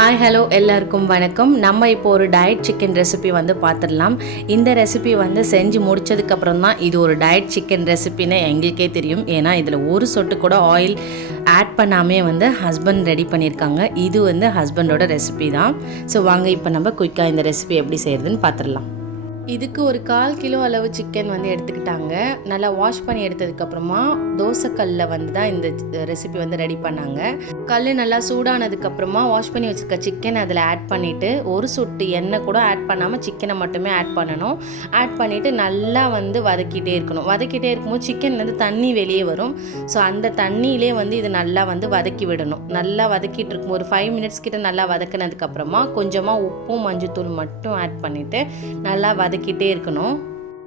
Hi hello எல்லாருக்கும் வணக்கம். நம்ம இப்போ ஒரு டயட் சிக்கன் ரெசிபி வந்து பார்த்துடலாம். இந்த ரெசிபி வந்து செஞ்சு முடித்ததுக்கப்புறம் தான் இது ஒரு டயட் சிக்கன் ரெசிபின்னு எங்களுக்கே தெரியும். ஏன்னா இதில் ஒரு சொட்டு கூட ஆயில் ஆட் பண்ணாமே வந்து ஹஸ்பண்ட் ரெடி பண்ணியிருக்காங்க. இது வந்து ஹஸ்பண்டோட ரெசிபி தான். ஸோ வாங்க இப்போ நம்ம குயிக்காக இந்த ரெசிபி எப்படி செய்கிறதுன்னு பார்த்துடலாம். இதுக்கு ஒரு 1/4 கிலோ அளவு சிக்கன் வந்து எடுத்துக்கிட்டாங்க. நல்லா வாஷ் பண்ணி எடுத்ததுக்கப்புறமா தோசைக்கல்லில் வந்து தான் இந்த ரெசிபி வந்து ரெடி பண்ணாங்க. கல் நல்லா சூடானதுக்கப்புறமா வாஷ் பண்ணி வச்சுருக்க சிக்கன் அதில் ஆட் பண்ணிவிட்டு ஒரு சொட்டு எண்ணெய் கூட ஆட் பண்ணாமல் சிக்கனை மட்டுமே ஆட் பண்ணணும். ஆட் பண்ணிவிட்டு நல்லா வந்து வதக்கிட்டே இருக்கணும். வதக்கிட்டே இருக்கும்போது சிக்கன்லேருந்து தண்ணி வெளியே வரும். ஸோ அந்த தண்ணியிலே வந்து இது நல்லா வந்து வதக்கி விடணும். நல்லா வதக்கிட்டு இருக்கும் ஒரு 5 மினிட்ஸ் கிட்ட நல்லா வதக்கினதுக்கப்புறமா கொஞ்சமாக உப்பும் மஞ்சத்தூள் மட்டும் ஆட் பண்ணிவிட்டு நல்லா வதக்கிட்டே இருக்கணும்.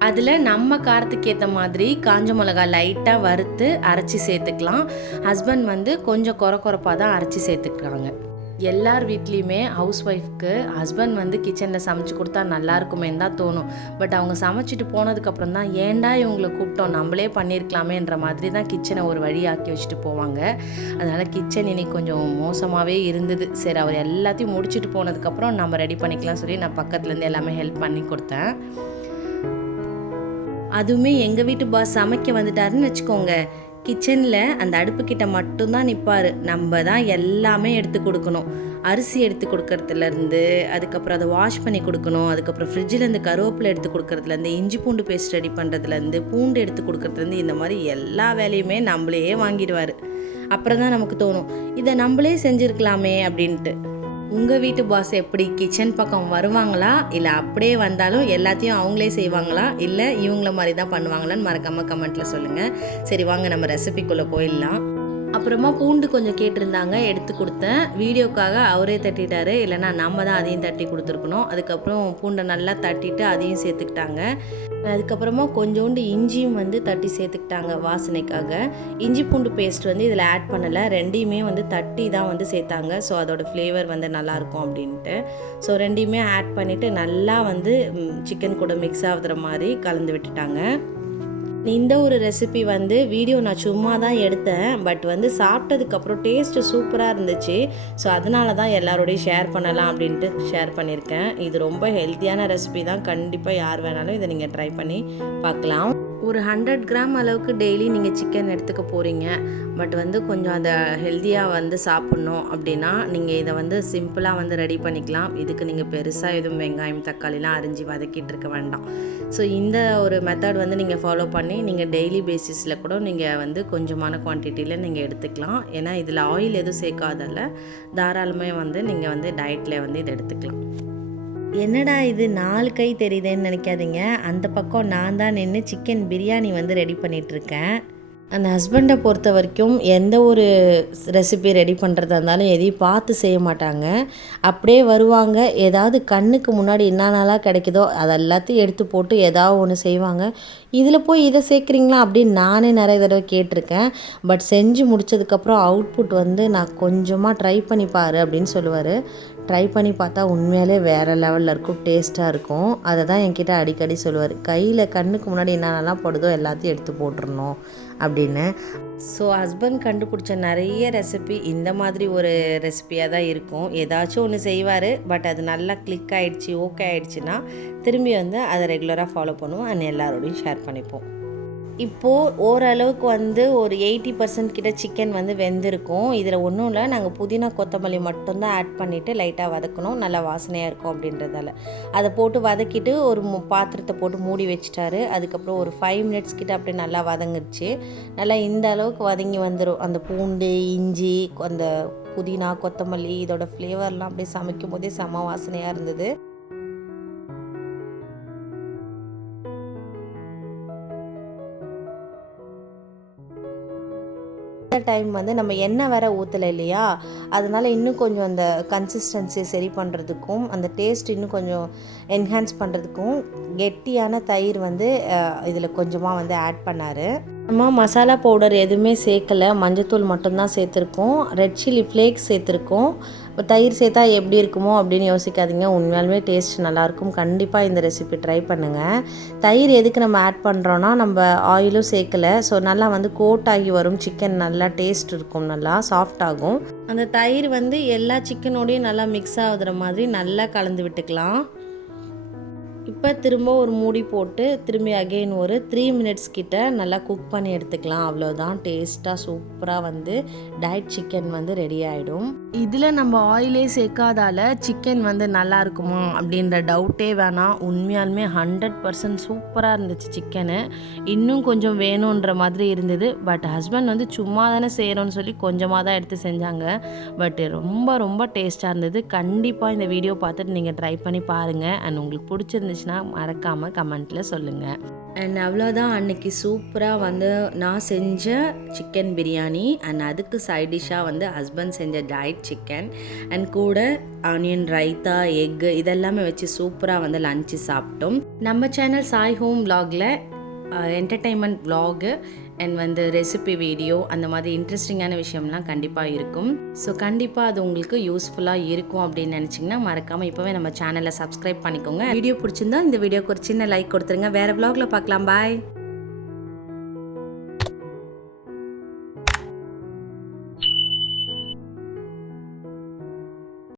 அதில் நம்ம காரத்துக்கு ஏற்ற மாதிரி காஞ்ச மிளகா லைட்டாக வறுத்து அரைச்சி சேர்த்துக்கலாம். ஹஸ்பண்ட் வந்து கொஞ்சம் கொரப்பாக தான் அரைச்சி சேர்த்துக்கிறாங்க. எல்லார் வீட்லேயுமே ஹவுஸ் ஒய்ஃப்க்கு ஹஸ்பண்ட் வந்து கிச்சனில் சமைச்சு கொடுத்தா நல்லாயிருக்குமேன்னு தான் தோணும். பட் அவங்க சமைச்சிட்டு போனதுக்கப்புறம் தான் ஏன்டா இவங்களை கூப்பிட்டோம், நம்மளே பண்ணியிருக்கலாமேன்ற மாதிரி தான் கிச்சனை ஒரு வழியாக்கி வச்சுட்டு போவாங்க. அதனால் கிச்சன் இன்னைக்கு கொஞ்சம் மோசமாகவே இருந்தது. சரி, அவர் எல்லாத்தையும் முடிச்சுட்டு போனதுக்கப்புறம் நம்ம ரெடி பண்ணிக்கலாம் சொல்லி நான் பக்கத்துலேருந்து எல்லாமே ஹெல்ப் பண்ணி கொடுத்தேன். அதுவுமே எங்கள் வீட்டு பாஸ் சமைக்க வந்துட்டாருன்னு வச்சுக்கோங்க, கிச்சனில் அந்த அடுப்புக்கிட்ட மட்டும்தான் நிற்பார். நம்ம தான் எல்லாமே எடுத்து கொடுக்கணும். அரிசி எடுத்து கொடுக்கறதுலேருந்து, அதுக்கப்புறம் அதை வாஷ் பண்ணி கொடுக்கணும், அதுக்கப்புறம் ஃப்ரிட்ஜிலேருந்து கருவேப்பிலை எடுத்து கொடுக்கறதுலேருந்து, இஞ்சி பூண்டு பேஸ்ட் ரெடி பண்ணுறதுலேருந்து, பூண்டு எடுத்து கொடுக்கறதுலேருந்து, இந்த மாதிரி எல்லா வேலையுமே நம்மளே வாங்கிடுவார். அப்புறம் தான் நமக்கு தோணும் இதை நம்மளே செஞ்சுருக்கலாமே அப்படின்ட்டு. உங்கள் வீட்டு பாஸ் எப்படி கிச்சன் பக்கம் வருவாங்களா, இல்லை அப்படியே வந்தாலும் எல்லாத்தையும் அவங்களே செய்வாங்களா, இல்லை இவங்கள மாதிரி தான் பண்ணுவாங்களான்னு மறக்காமல் கமெண்ட்டில் சொல்லுங்கள். சரி வாங்க நம்ம ரெசிபிக்குள்ளே போயிடலாம். அப்புறமா பூண்டு கொஞ்சம் கேட்டிருந்தாங்க, எடுத்து கொடுத்தேன். வீடியோக்காக அவரே தட்டிட்டாரு, இல்லைனா நம்ம தான் அதையும் தட்டி கொடுத்துருக்கணும். அதுக்கப்புறம் பூண்டை நல்லா தட்டிட்டு அதையும் சேர்த்துக்கிட்டாங்க. அதுக்கப்புறமா கொஞ்சோண்டு இஞ்சியும் வந்து தட்டி சேர்த்துக்கிட்டாங்க வாசனைக்காக. இஞ்சி பூண்டு பேஸ்ட் வந்து இதில் ஆட் பண்ணலை, ரெண்டையுமே வந்து தட்டி தான் வந்து சேர்த்தாங்க. ஸோ அதோடய ஃப்ளேவர் வந்து நல்லாயிருக்கும் அப்படின்ட்டு. ஸோ ரெண்டையுமே ஆட் பண்ணிவிட்டு நல்லா வந்து சிக்கன் கூட மிக்ஸ் ஆகுற மாதிரி கலந்து விட்டுட்டாங்க. இந்த ஒரு ரெசிபி வந்து வீடியோ நான் சும்மா தான் எடுத்தேன். பட் வந்து சாப்பிட்டதுக்கப்புறம் டேஸ்ட்டு சூப்பராக இருந்துச்சு. ஸோ அதனால தான் எல்லாரோடையும் ஷேர் பண்ணலாம் அப்படின்ட்டு ஷேர் பண்ணியிருக்கேன். இது ரொம்ப ஹெல்த்தியான ரெசிபி தான். கண்டிப்பாக யார் வேணாலும் இதை நீங்கள் ட்ரை பண்ணி பார்க்கலாம். ஒரு 100 கிராம் அளவுக்கு டெய்லி நீங்கள் சிக்கன் எடுத்துக்க போகிறீங்க. பட் வந்து கொஞ்சம் அதை ஹெல்த்தியாக வந்து சாப்பிட்ணும் அப்படின்னா நீங்கள் இதை வந்து சிம்பிளாக வந்து ரெடி பண்ணிக்கலாம். இதுக்கு நீங்கள் பெருசாக எதுவும் வெங்காயம் தக்காளிலாம் அரிஞ்சு வதக்கிட்டு இருக்க வேண்டாம். ஸோ இந்த ஒரு மெத்தட் வந்து நீங்கள் ஃபாலோ பண்ணி நீங்கள் டெய்லி பேசிஸில் கூட நீங்கள் வந்து கொஞ்சமான குவான்டிட்டியில் நீங்கள் எடுத்துக்கலாம். ஏன்னா இதில் ஆயில் எதுவும் சேர்க்காதல்ல, தாராளமாக வந்து நீங்கள் வந்து டயட்டில் வந்து இதை எடுத்துக்கலாம். என்னடா இது 4 கை தெரியுதுன்னு நினைக்காதீங்க. அந்த பக்கம் நான் தான் நின்று சிக்கன் பிரியாணி வந்து ரெடி பண்ணிகிட்ருக்கேன். அந்த ஹஸ்பண்டை பொறுத்த வரைக்கும் எந்த ஒரு ரெசிபி ரெடி பண்ணுறதா இருந்தாலும் எதையும் பார்த்து செய்ய மாட்டாங்க. அப்படியே வருவாங்க, ஏதாவது கண்ணுக்கு முன்னாடி என்னென்னலாம் கிடைக்குதோ அது எல்லாத்தையும் எடுத்து போட்டு ஏதாவது ஒன்று செய்வாங்க. இதில் போய் இதை சேர்க்குறீங்களா அப்படின்னு நானே நிறைய தடவை கேட்டிருக்கேன். பட் செஞ்சு முடித்ததுக்கப்புறம் அவுட்புட் வந்து நான் கொஞ்சமாக ட்ரை பண்ணி பாரு அப்படின்னு சொல்லுவார். ட்ரை பண்ணி பார்த்தா உண்மையிலே வேறு லெவலில் இருக்கும், டேஸ்ட்டாக இருக்கும். அதை தான் என்கிட்ட அடிக்கடி சொல்லுவார். கையில் கண்ணுக்கு முன்னாடி என்னென்னலாம் போடுதோ எல்லாத்தையும் எடுத்து போட்டுருணும் அப்படின்னு. ஸோ ஹஸ்பண்ட் கண்டுபிடிச்ச நிறைய ரெசிபி இந்த மாதிரி ஒரு ரெசிபியாக தான் இருக்கும். ஏதாச்சும் ஒன்று செய்வார், பட் அது நல்லா கிளிக் ஆகிடுச்சி, ஓகே ஆகிடுச்சின்னா திரும்பி வந்து அதை ரெகுலராக ஃபாலோ பண்ணுவோம் அண்ட் எல்லாரோடையும் ஷேர் பண்ணிப்போம். இப்போது ஓரளவுக்கு வந்து ஒரு 80% கிட்ட சிக்கன் வந்து வெந்திருக்கும். இதில் ஒன்றும் இல்லை, நாங்கள் புதினா கொத்தமல்லி மட்டும்தான் ஆட் பண்ணிவிட்டு லைட்டாக வதக்கணும், நல்லா வாசனையாக இருக்கும் அப்படின்றதால. அதை போட்டு வதக்கிட்டு ஒரு பாத்திரத்தை போட்டு மூடி வச்சிட்டாரு. அதுக்கப்புறம் ஒரு 5 மினிட்ஸ் கிட்ட அப்படியே நல்லா வதங்கிடுச்சு. நல்லா இந்த அளவுக்கு வதங்கி வந்துடும். அந்த பூண்டு, இஞ்சி, அந்த புதினா கொத்தமல்லி இதோட ஃப்ளேவர்லாம் அப்படியே சமைக்கும் போதே செம வாசனையாக இருந்தது. டைம் வந்து நம்ம எண்ணெய் வேற ஊற்றலை இல்லையா, அதனால் இன்னும் கொஞ்சம் அந்த கன்சிஸ்டன்சி சரி பண்ணுறதுக்கும் அந்த டேஸ்ட் இன்னும் கொஞ்சம் என்ஹான்ஸ் பண்ணுறதுக்கும் கெட்டியான தயிர் வந்து இதில் கொஞ்சமாக வந்து ஆட் பண்ணார். நம்ம மசாலா பவுடர் எதுவுமே சேர்க்கலை, மஞ்சத்தூள் மட்டும்தான் சேர்த்துருக்கோம், ரெட் சில்லி ஃப்ளேக்ஸ் சேர்த்துருக்கோம். இப்போ தயிர் சேர்த்தா எப்படி இருக்குமோ அப்படின்னு யோசிக்காதீங்க, உண்மையாலுமே டேஸ்ட் நல்லாயிருக்கும். கண்டிப்பாக இந்த ரெசிபி ட்ரை பண்ணுங்கள். தயிர் எதுக்கு நம்ம ஆட் பண்ணுறோன்னா, நம்ம ஆயிலும் சேர்க்கலை, ஸோ நல்லா வந்து கோட் ஆகி வரும், சிக்கன் நல்லா டேஸ்ட் இருக்கும், நல்லா சாஃப்ட் ஆகும். அந்த தயிர் வந்து எல்லா சிக்கனோடையும் நல்லா மிக்ஸ் ஆகுற மாதிரி நல்லா கலந்து விட்டுக்கலாம். இப்போ திரும்ப ஒரு மூடி போட்டு திரும்பி அகெயின் ஒரு 3 மினிட்ஸ் கிட்ட நல்லா குக் பண்ணி எடுத்துக்கலாம். அவ்வளோதான், டேஸ்ட்டாக சூப்பராக வந்து டயட் சிக்கன் வந்து ரெடி ஆகிடும். இதில் நம்ம ஆயிலே சேர்க்காதால சிக்கன் வந்து நல்லா இருக்குமா அப்படின்ற டவுட்டே வேணாம். உண்மையாலுமே 100% சூப்பராக இருந்துச்சு சிக்கனு. இன்னும் கொஞ்சம் வேணுன்ற மாதிரி இருந்தது. பட் ஹஸ்பண்ட் வந்து சும்மா தானே செய்கிறோன்னு சொல்லி கொஞ்சமாக தான் எடுத்து செஞ்சாங்க. பட் ரொம்ப ரொம்ப டேஸ்ட்டாக இருந்தது. கண்டிப்பாக இந்த வீடியோ பார்த்துட்டு நீங்கள் ட்ரை பண்ணி பாருங்கள். அண்ட் உங்களுக்கு பிடிச்சிருந்துச்சுன்னா மறக்காமல் கமெண்ட்டில் சொல்லுங்கள். அண்ட் அவ்வளோதான், அன்றைக்கி சூப்பராக வந்து நான் செஞ்ச சிக்கன் பிரியாணி அண்ட் அதுக்கு சைட் டிஷ்ஷாக வந்து ஹஸ்பண்ட் செஞ்ச டயட் சிக்கன் அண்ட் கூட ஆனியன் ரைத்தா, எக்கு இதெல்லாமே வச்சு சூப்பராக வந்து லஞ்சு சாப்பிட்டோம். நம்ம சேனல் சாய் ஹோம் விலாகில் என்டர்டெயின்மெண்ட் விலாகு அண்ட் வந்து ரெசிபி வீடியோ அந்த மாதிரி இன்ட்ரெஸ்டிங்கான விஷயம்லாம் கண்டிப்பாக இருக்கும். ஸோ கண்டிப்பாக அது உங்களுக்கு யூஸ்ஃபுல்லாக இருக்கும் அப்படின்னு நினச்சிங்கன்னா மறக்காமல் இப்போவே நம்ம சேனலை சப்ஸ்கிரைப் பண்ணிக்கோங்க. வீடியோ பிடிச்சிருந்தா இந்த வீடியோக்கு ஒரு சின்ன லைக் கொடுத்துருங்க. வேறு விலாகில் பார்க்கலாம். பாய்.